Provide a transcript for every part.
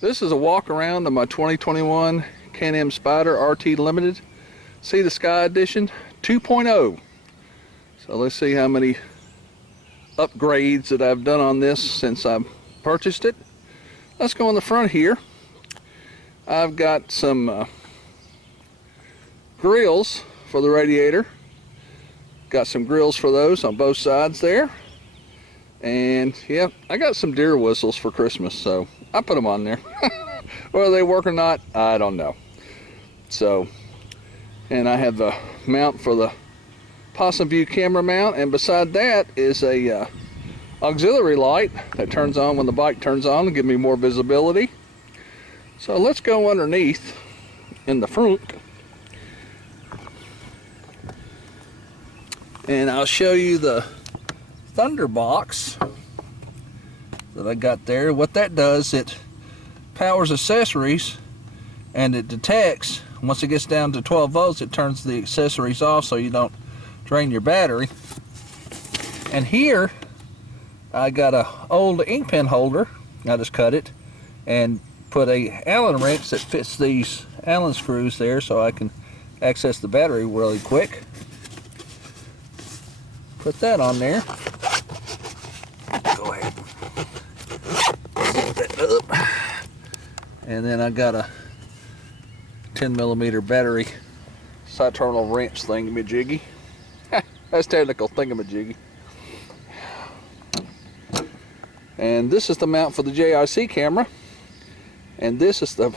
This is a walk around of my 2021 Can-Am Spyder RT Limited See the Sky Edition 2.0. So let's see how many upgrades that I've done on this since I purchased it. Let's go on the front here. I've got some grills for the radiator. Got some grills for those on both sides there. And yeah, I got some deer whistles for Christmas, so I put them on there. Whether they work or not, I don't know. So, and I have the mount for the Possum View camera mount, and beside that is a auxiliary light that turns on when the bike turns on to give me more visibility. So let's go underneath in the front, and I'll show you the Thunder box that I got there. What that does, it powers accessories, and it detects once it gets down to 12 volts, it turns the accessories off so you don't drain your battery. And here I got a old ink pen holder. I just cut it and put a Allen wrench that fits these Allen screws there so I can access the battery really quick. Put that on there. Go ahead. Put that up. And then I got a 10mm battery side terminal wrench thingamajiggy. That's technical, thingamajiggy. And this is the mount for the JIC camera. And this is the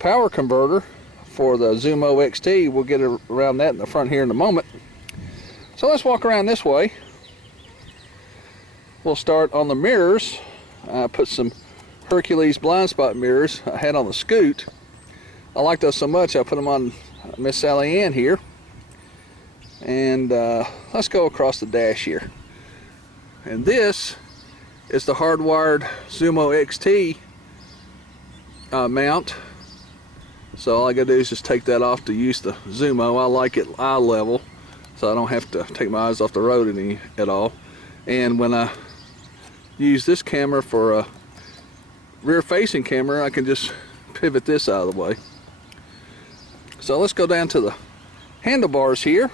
power converter for the Zumo XT. We'll get around that in the front here in a moment. So let's walk around this way. We'll start on the mirrors. I put some Hercules blind spot mirrors I had on the Scoot. I like those so much I put them on Miss Sallyann here. And let's go across the dash here. And this is the hardwired Zumo XT mount. So all I gotta do is just take that off to use the Zumo. I like it eye level, so I don't have to take my eyes off the road any at all. And when I use this camera for a rear-facing camera, I can just pivot this out of the way. So let's go down to the handlebars here.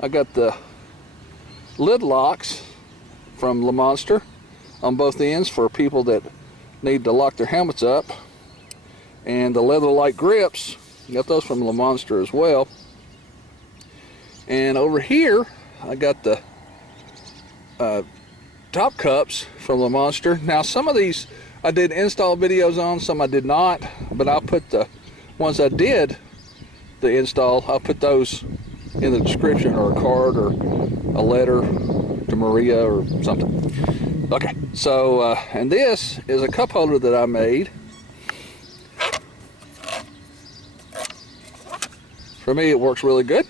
I got the lid locks from Le Monster on both ends for people that need to lock their helmets up, and the leather light grips, got those from Le Monster as well. And over here I got the top cups from Le Monster. Now some of these I did install videos on, some I did not, but I'll put the ones I did the install, I'll put those in the description, or a card or a letter to Maria or something. Okay, so and this is a cup holder that I made. For me it works really good.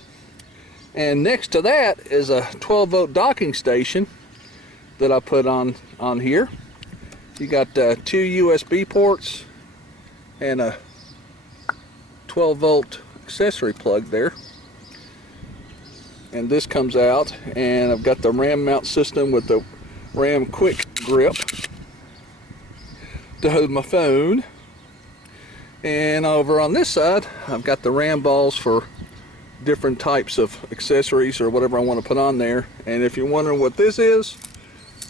And next to that is a 12-volt docking station that I put on here. You got 2 USB ports and a 12-volt accessory plug there. And this comes out, and I've got the RAM mount system with the RAM quick grip to hold my phone. And over on this side I've got the RAM balls for different types of accessories or whatever I want to put on there. And if you're wondering what this is,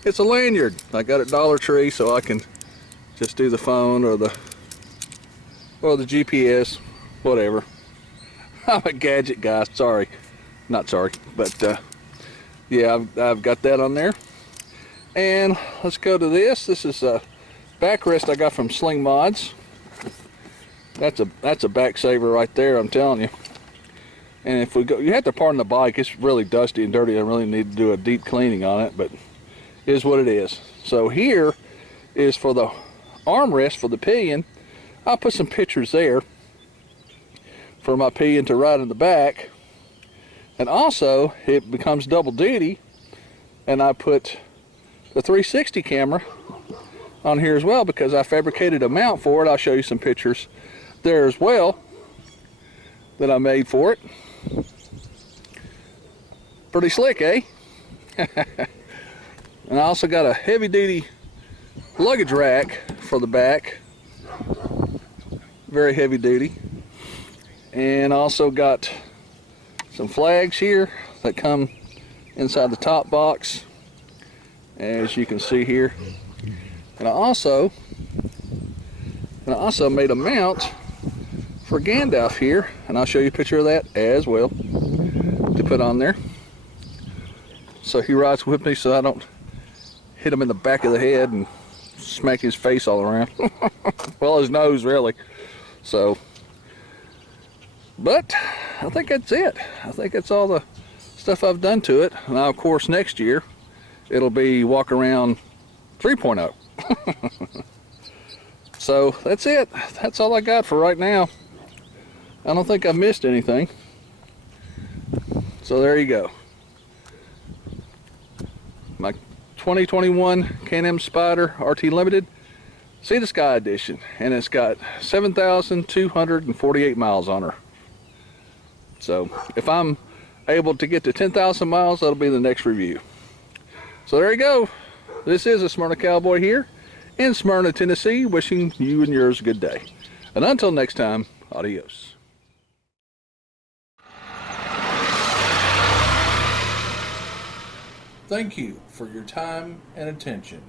it's a lanyard. I got it at Dollar Tree, so I can just do the phone or the GPS, whatever. I'm a gadget guy, sorry. Not sorry, but yeah, I've got that on there. And let's go to this. This is a backrest I got from Sling Mods. That's a back saver right there, I'm telling you. And if we go, you have to pardon the bike, it's really dusty and dirty. I really need to do a deep cleaning on it, but it is what it is. So here is for the armrest for the pillion. I'll put some pictures there for my pillion to ride in the back. And also it becomes double duty, and I put the 360 camera on here as well because I fabricated a mount for it. I'll show you some pictures there as well that I made for it. Pretty slick, eh? And I also got a heavy duty luggage rack for the back, very heavy duty. And also got some flags here that come inside the top box, as you can see here. And I also made a mount for Gandalf here, and I'll show you a picture of that as well to put on there, so he rides with me so I don't hit him in the back of the head and smack his face all around. Well, his nose really. So, but I think that's it. I think that's all the stuff I've done to it. Now, of course, next year it'll be walk around 3.0. So that's it. That's all I got for right now. I don't think I've missed anything. So there you go. My 2021 Can-Am Spyder RT Limited Sea to Sky Edition, and it's got 7,248 miles on her. So if I'm able to get to 10,000 miles, that'll be the next review. So there you go. This is a Smyrna Cowboy here in Smyrna, Tennessee, wishing you and yours a good day. And until next time, adios. Thank you for your time and attention.